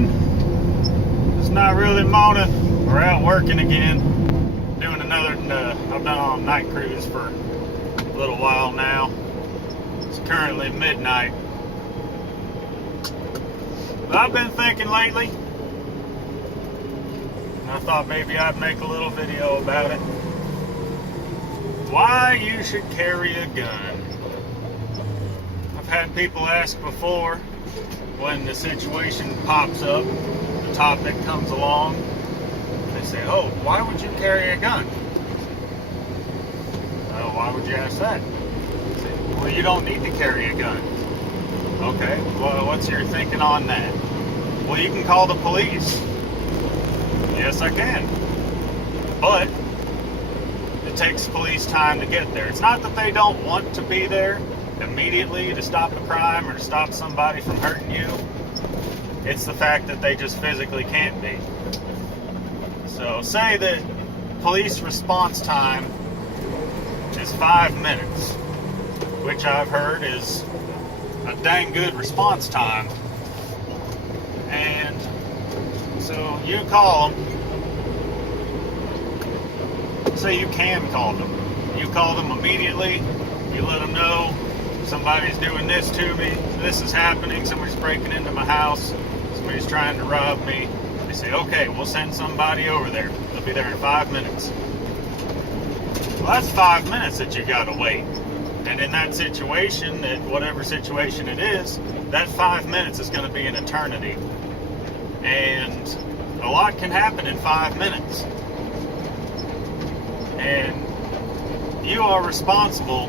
morning. It's not really morning. We're out working again. Doing another, I've been on a night cruise for a little while now. It's currently midnight. But I've been thinking lately, and I thought maybe I'd make a little video about it. Why you should carry a gun. I've had people ask before, when the situation pops up, the topic comes along, they say, oh, why would you carry a gun? Oh, why would you ask that? I say, well, you don't need to carry a gun. Okay, well, what's your thinking on that? Well, you can call the police. Yes, I can. But it takes police time to get there. It's not that they don't want to be there immediately to stop a crime or to stop somebody from hurting you. It's the fact that they just physically can't be. So say that police response time is 5 minutes, which I've heard is a dang good response time. And so you call them. Say you can call them. You call them immediately. You let them know somebody's doing this to me, this is happening, somebody's breaking into my house, somebody's trying to rob me. They say, okay, we'll send somebody over there. They'll be there in 5 minutes. Well, that's 5 minutes that you gotta wait. And in that situation, that whatever situation it is, that 5 minutes is gonna be an eternity. And a lot can happen in 5 minutes. And you are responsible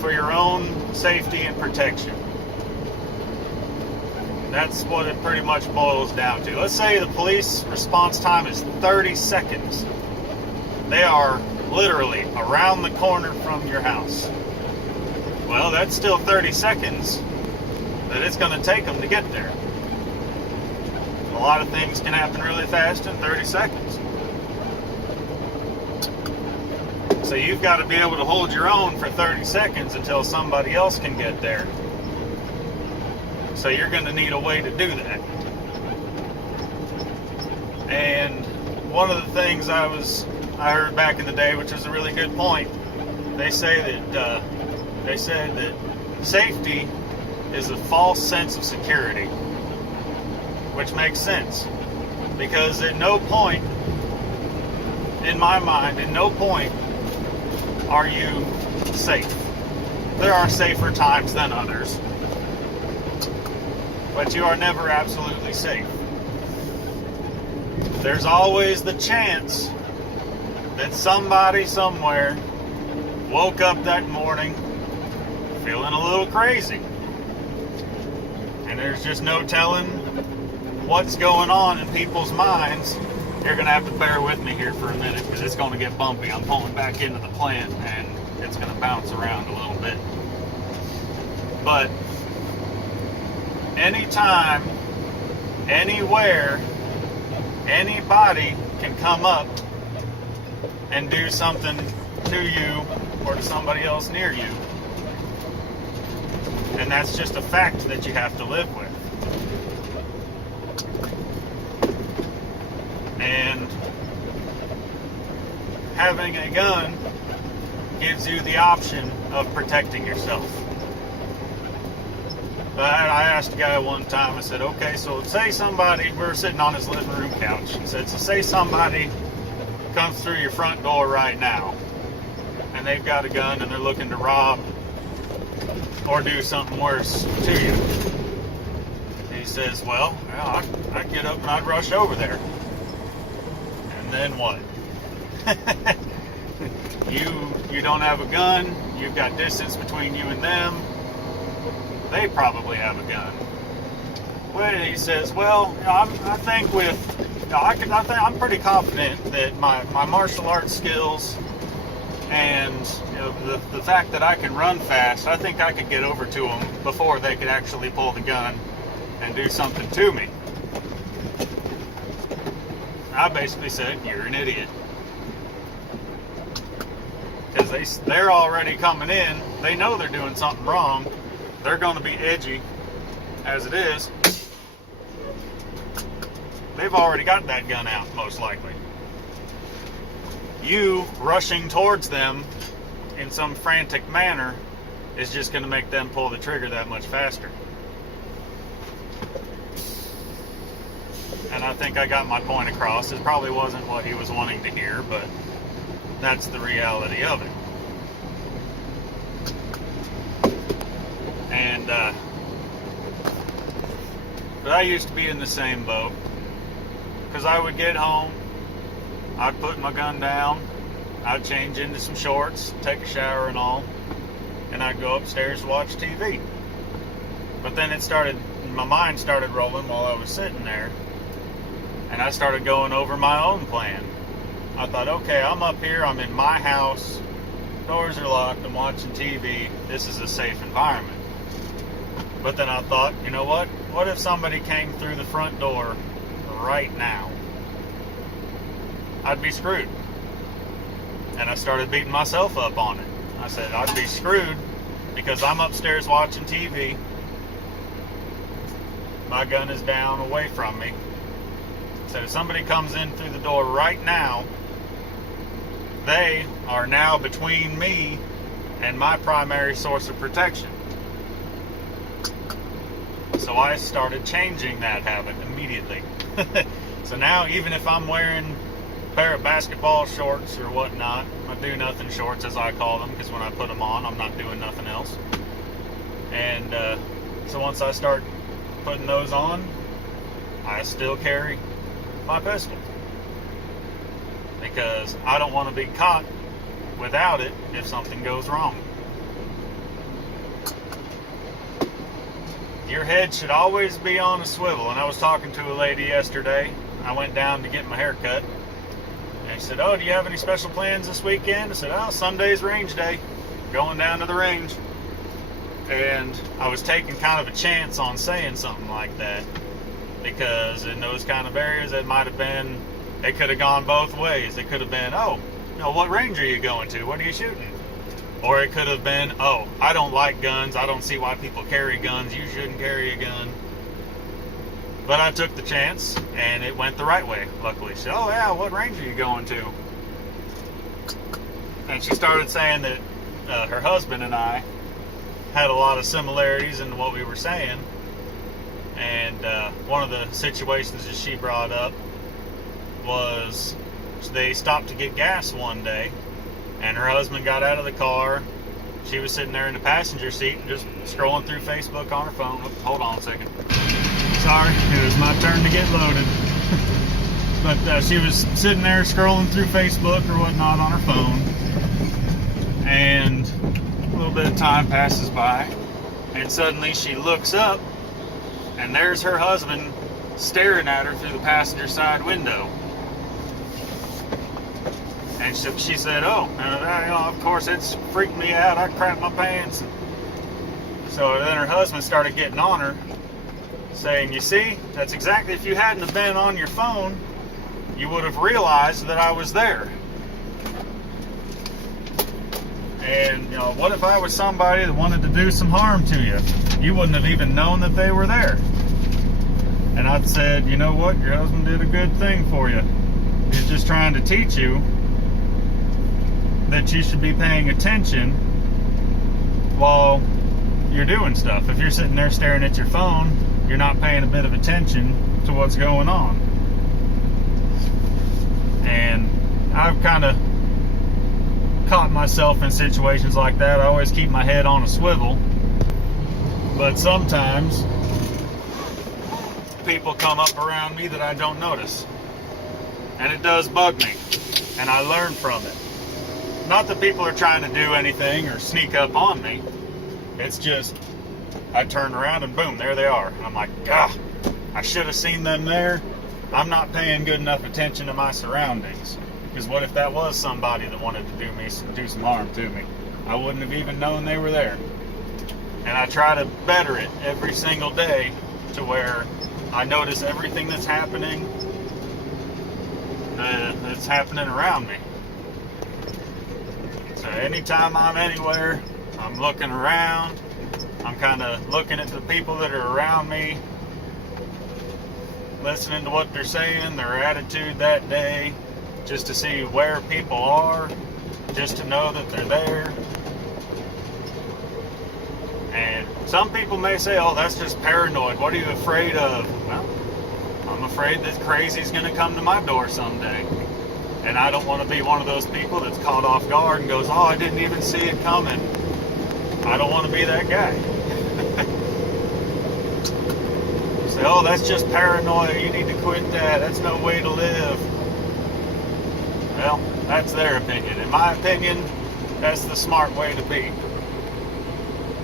for your own safety and protection. That's what it pretty much boils down to. Let's say the police response time is 30 seconds. They are literally around the corner from your house. Well, that's still 30 seconds that it's going to take them to get there. A lot of things can happen really fast in 30 seconds. So you've got to be able to hold your own for 30 seconds until somebody else can get there. So you're going to need a way to do that. And one of the things I heard back in the day, which was a really good point, they said that safety is a false sense of security, which makes sense, because at no point, in my mind, at no point are you safe. There are safer times than others, but you are never absolutely safe. There's always the chance that somebody somewhere woke up that morning feeling a little crazy, and there's just no telling what's going on in people's minds. You're going to have to bear with me here for a minute because it's going to get bumpy. I'm pulling back into the plant and it's going to bounce around a little bit. But anytime, anywhere, anybody can come up and do something to you or to somebody else near you. And that's just a fact that you have to live with. And having a gun gives you the option of protecting yourself. But I asked a guy one time, I said, okay, so say somebody, we were sitting on his living room couch. He said, so say somebody comes through your front door right now, and they've got a gun and they're looking to rob or do something worse to you. And he says, well, I'd get up and I'd rush over there. And then what? You don't have a gun, you've got distance between you and them, they probably have a gun. Well, he says, well, I think I'm pretty confident that my martial arts skills and the fact that I can run fast, I think I could get over to them before they could actually pull the gun and do something to me. I basically said, you're an idiot. Because they're already coming in, they know they're doing something wrong, they're going to be edgy as it is. they've already got that gun out, most likely. You rushing towards them in some frantic manner is just going to make them pull the trigger that much faster. And I think I got my point across. It probably wasn't what he was wanting to hear, but that's the reality of it. And but I used to be in the same boat, because I would get home, I'd put my gun down, I'd change into some shorts, take a shower and all, and I'd go upstairs to watch TV. But then my mind started rolling while I was sitting there, and I started going over my own plan. I thought, okay, I'm up here, I'm in my house, doors are locked, I'm watching TV, this is a safe environment. But then I thought, you know what? What if somebody came through the front door right now? I'd be screwed. And I started beating myself up on it. I said, I'd be screwed because I'm upstairs watching TV. My gun is down away from me. So if somebody comes in through the door right now, they are now between me and my primary source of protection. So I started changing that habit immediately. So now, even if I'm wearing a pair of basketball shorts or whatnot, my do-nothing shorts as I call them, because when I put them on, I'm not doing nothing else. And so once I start putting those on, I still carry my pistol, because I don't want to be caught without it if something goes wrong. Your head should always be on a swivel. And I was talking to a lady yesterday. I went down to get my hair cut, and she said, oh, do you have any special plans this weekend? I said, oh, Sunday's range day, going down to the range. And I was taking kind of a chance on saying something like that, because in those kind of areas it might have been, it could have gone both ways. It could have been, oh, you know, what range are you going to? What are you shooting? Or it could have been, oh, I don't like guns. I don't see why people carry guns. You shouldn't carry a gun. But I took the chance, and it went the right way, luckily. She said, oh, yeah, what range are you going to? And she started saying that her husband and I had a lot of similarities in what we were saying. And one of the situations that she brought up was they stopped to get gas one day, and her husband got out of the car. She was sitting there in the passenger seat and just scrolling through Facebook on her phone. Hold on a second. Sorry, it was my turn to get loaded. But she was sitting there scrolling through Facebook or whatnot on her phone. And a little bit of time passes by. And suddenly she looks up, and there's her husband staring at her through the passenger side window. And she said, oh, of course, it's freaked me out. I crapped my pants. So then her husband started getting on her, saying, you see, that's exactly, if you hadn't have been on your phone, you would have realized that I was there. And, you know, what if I was somebody that wanted to do some harm to you? You wouldn't have even known that they were there. And I said, you know what, your husband did a good thing for you. He's just trying to teach you that you should be paying attention while you're doing stuff. If you're sitting there staring at your phone, you're not paying a bit of attention to what's going on. And I've kind of caught myself in situations like that. I always keep my head on a swivel, but sometimes people come up around me that I don't notice, and it does bug me, and I learn from it. Not that people are trying to do anything or sneak up on me. It's just, I turn around and boom, there they are. And I'm like, I should have seen them there. I'm not paying good enough attention to my surroundings. Because what if that was somebody that wanted to do some harm to me? I wouldn't have even known they were there. And I try to better it every single day to where I notice everything that's happening around me. So anytime I'm anywhere, I'm looking around. I'm kind of looking at the people that are around me, listening to what they're saying, their attitude that day, just to see where people are, just to know that they're there. And some people may say, oh, that's just paranoid. What are you afraid of? Well, I'm afraid that crazy's going to come to my door someday. And I don't want to be one of those people that's caught off guard and goes, oh, I didn't even see it coming. I don't want to be that guy. Say, oh, that's just paranoia. You need to quit that. That's no way to live. Well, that's their opinion. In my opinion, that's the smart way to be.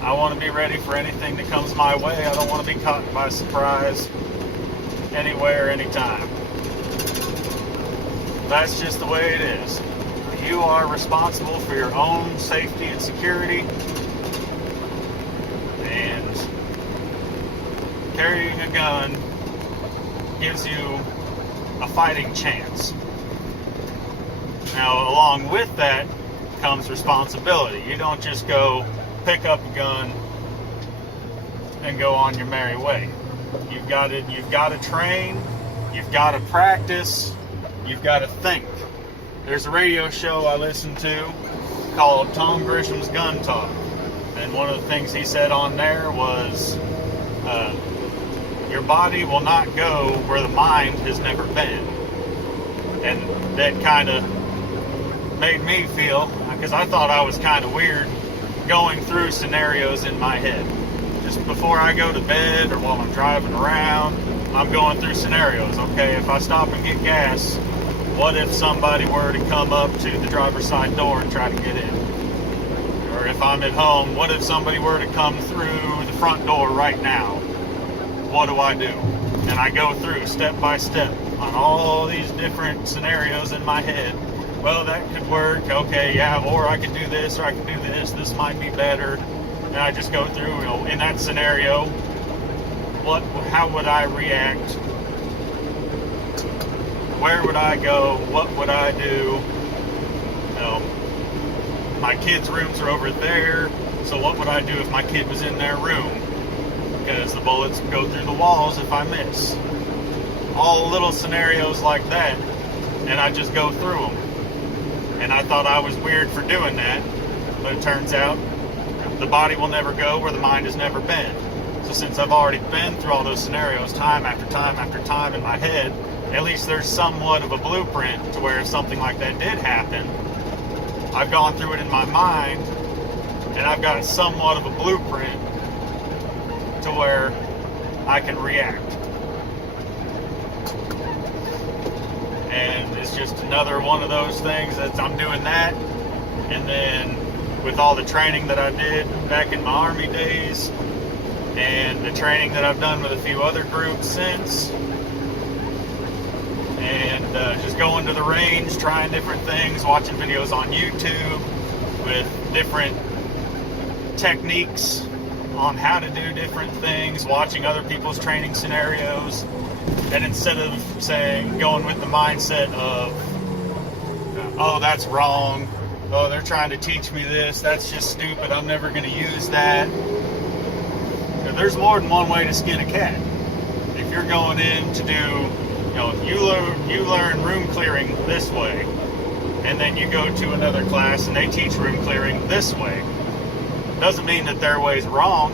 I want to be ready for anything that comes my way. I don't want to be caught by surprise anywhere, anytime. That's just the way it is. You are responsible for your own safety and security. And carrying a gun gives you a fighting chance. Now, along with that comes responsibility. You don't just go pick up a gun and go on your merry way. You've got to train, you've got to practice, you've got to think. There's a radio show I listen to called Tom Grisham's Gun Talk, and one of the things he said on there was, your body will not go where the mind has never been. And that kind of made me feel, because I thought I was kind of weird going through scenarios in my head. Just before I go to bed or while I'm driving around, I'm going through scenarios. Okay, if I stop and get gas, what if somebody were to come up to the driver's side door and try to get in? Or if I'm at home, what if somebody were to come through the front door right now? What do I do? And I go through step by step on all these different scenarios in my head. Well, that could work. Okay, yeah, or I could do this, or I could do this. This might be better. And I just go through, in that scenario, how would I react? Where would I go? What would I do? My kids' rooms are over there, so what would I do if my kid was in their room? Because the bullets go through the walls if I miss. All little scenarios like that, and I just go through them. And I thought I was weird for doing that, but it turns out the body will never go where the mind has never been. So since I've already been through all those scenarios time after time after time in my head, at least there's somewhat of a blueprint to where if something like that did happen, I've gone through it in my mind, and I've got somewhat of a blueprint to where I can react. And it's just another one of those things that I'm doing that. And then with all the training that I did back in my Army days, and the training that I've done with a few other groups since, and just going to the range, trying different things, watching videos on YouTube with different techniques on how to do different things, watching other people's training scenarios. And instead of going with the mindset of, oh, that's wrong, oh, they're trying to teach me this, that's just stupid, I'm never going to use that. There's more than one way to skin a cat. If you're going in to do, you learn room clearing this way, and then you go to another class and they teach room clearing this way, doesn't mean that their way's wrong,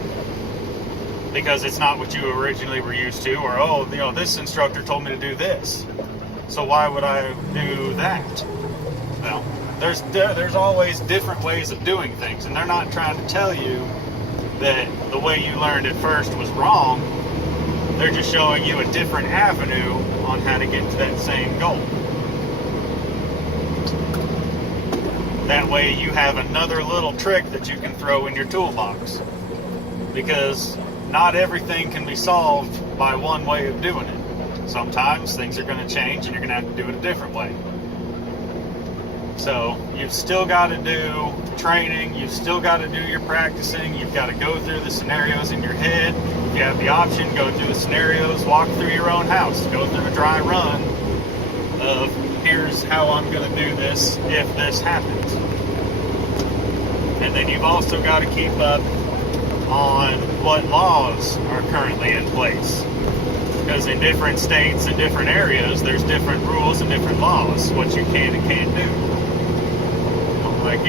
because it's not what you originally were used to, or, oh, this instructor told me to do this, so why would I do that? Well, there's always different ways of doing things, and they're not trying to tell you that the way you learned it first was wrong. They're just showing you a different avenue on how to get to that same goal. That way you have another little trick that you can throw in your toolbox, because not everything can be solved by one way of doing it. Sometimes things are going to change and you're going to have to do it a different way. So you've still got to do training, you've still got to do your practicing, you've got to go through the scenarios in your head. If you have the option, go through the scenarios, walk through your own house, go through a dry run of, here's how I'm going to do this if this happens. And then you've also got to keep up on what laws are currently in place. Because because in different states and different areas, there's different rules and different laws, what you can and can't do. Like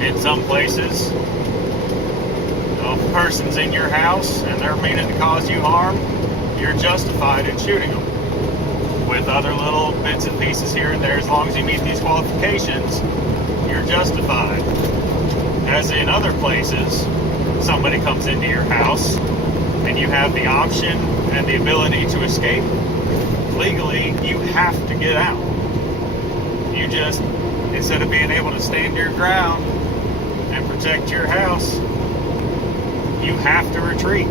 in some places, if a person's in your house and they're meaning to cause you harm, you're justified in shooting them. With other little bits and pieces here and there, as long as you meet these qualifications, you're justified. As in other places, somebody comes into your house and you have the option and the ability to escape, legally, you have to get out. You just, instead of being able to stand your ground and protect your house, you have to retreat.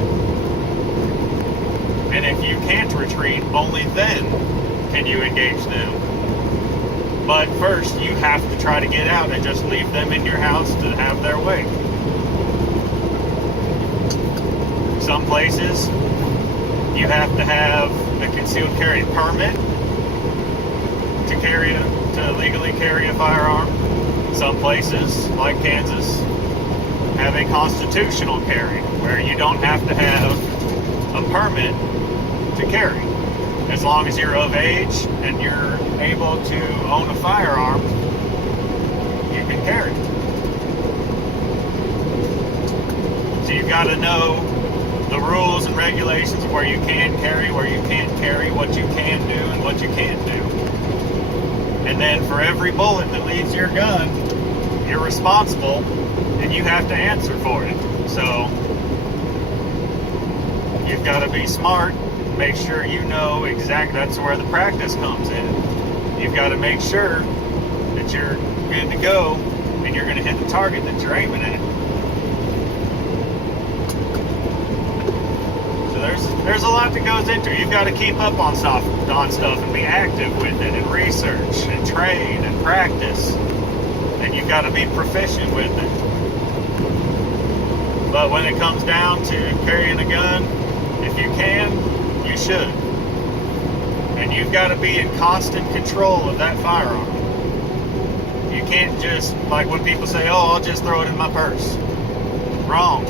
And if you can't retreat, only then can you engage them. But first, you have to try to get out and just leave them in your house to have their way. Some places, you have to have a concealed carry permit to legally carry a firearm. Some places, like Kansas, have a constitutional carry, where you don't have to have a permit to carry. As long as you're of age and you're able to own a firearm, you can carry. So you've got to know the rules and regulations of where you can carry, where you can't carry, what you can do and what you can't do. And then for every bullet that leaves your gun, you're responsible and you have to answer for it. So you've got to be smart, make sure you know exactly, that's where the practice comes in. You've got to make sure that you're good to go and you're going to hit the target that you're aiming at. There's a lot that goes into it. You've got to keep up on stuff and be active with it and research and train and practice. And you've got to be proficient with it. But when it comes down to carrying a gun, if you can, you should. And you've got to be in constant control of that firearm. You can't just, like when people say, oh, I'll just throw it in my purse. Wrong.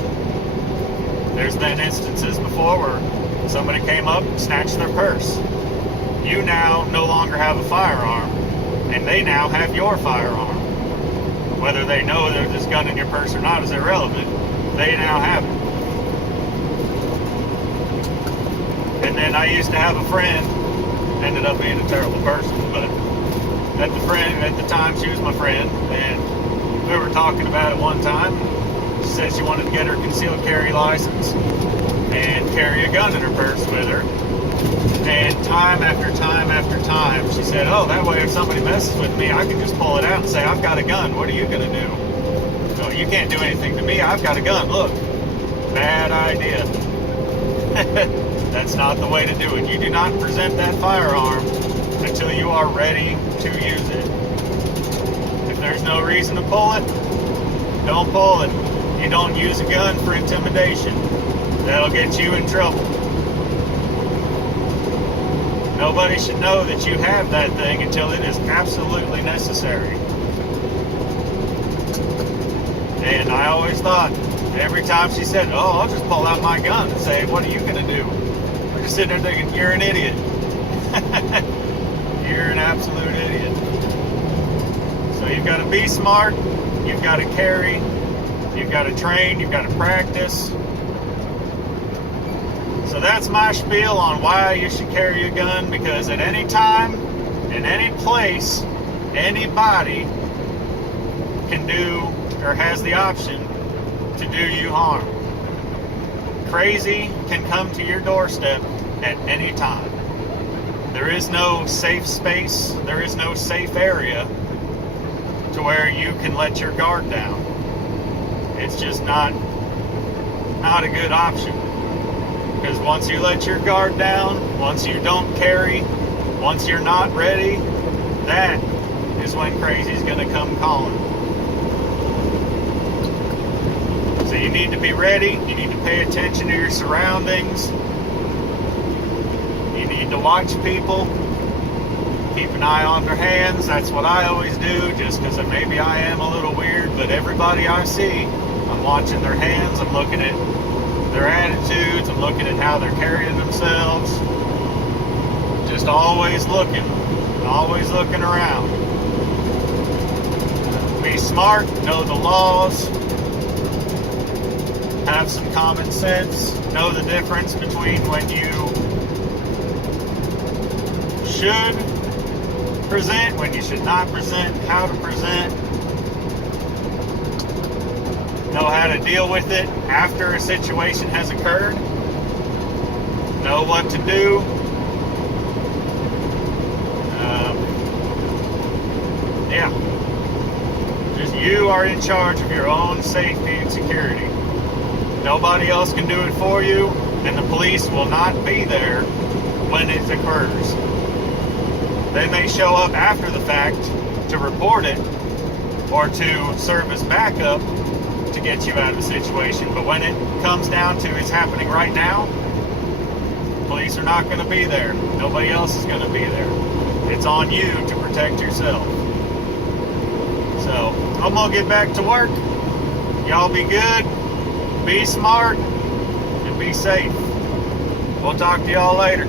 There's been instances before where somebody came up and snatched their purse. You now no longer have a firearm, and they now have your firearm. Whether they know there's this gun in your purse or not is irrelevant. They now have it. And then I used to have a friend, ended up being a terrible person, but at the time she was my friend, and we were talking about it one time. She said she wanted to get her concealed carry license and carry a gun in her purse with her. And time after time after time, she said, oh, that way if somebody messes with me, I can just pull it out and say, I've got a gun. What are you going to do? No, you can't do anything to me. I've got a gun. Look, bad idea. That's not the way to do it. You do not present that firearm until you are ready to use it. If there's no reason to pull it, don't pull it. You don't use a gun for intimidation. That'll get you in trouble. Nobody should know that you have that thing until it is absolutely necessary. And I always thought, every time she said, oh, I'll just pull out my gun and say, what are you going to do? I'm just sitting there thinking, you're an idiot. You're an absolute idiot. So you've got to be smart, you've got to carry, you've got to train, you've got to practice. So that's my spiel on why you should carry a gun, because at any time, in any place, anybody can do or has the option to do you harm. Crazy can come to your doorstep at any time. There is no safe space, there is no safe area to where you can let your guard down. It's just not a good option. Because once you let your guard down, once you don't carry, once you're not ready, that is when crazy's going to come calling. So you need to be ready, you need to pay attention to your surroundings, you need to watch people, keep an eye on their hands. That's what I always do, just because maybe I am a little weird, but everybody I see, I'm watching their hands, I'm looking at their attitudes, I'm looking at how they're carrying themselves. Just always looking around. Be smart, know the laws, have some common sense, know the difference between when you should present, when you should not present, how to present, know how to deal with it after a situation has occurred, know what to do. Yeah. Just you are in charge of your own safety and security. Nobody else can do it for you, and the police will not be there when it occurs. They may show up after the fact to report it or to serve as backup to get you out of the situation, but when it comes down to it's happening right now, police are not going to be there. Nobody else is going to be there. It's on you to protect yourself. So, I'm going to get back to work. Y'all be good, be smart, and be safe. We'll talk to y'all later.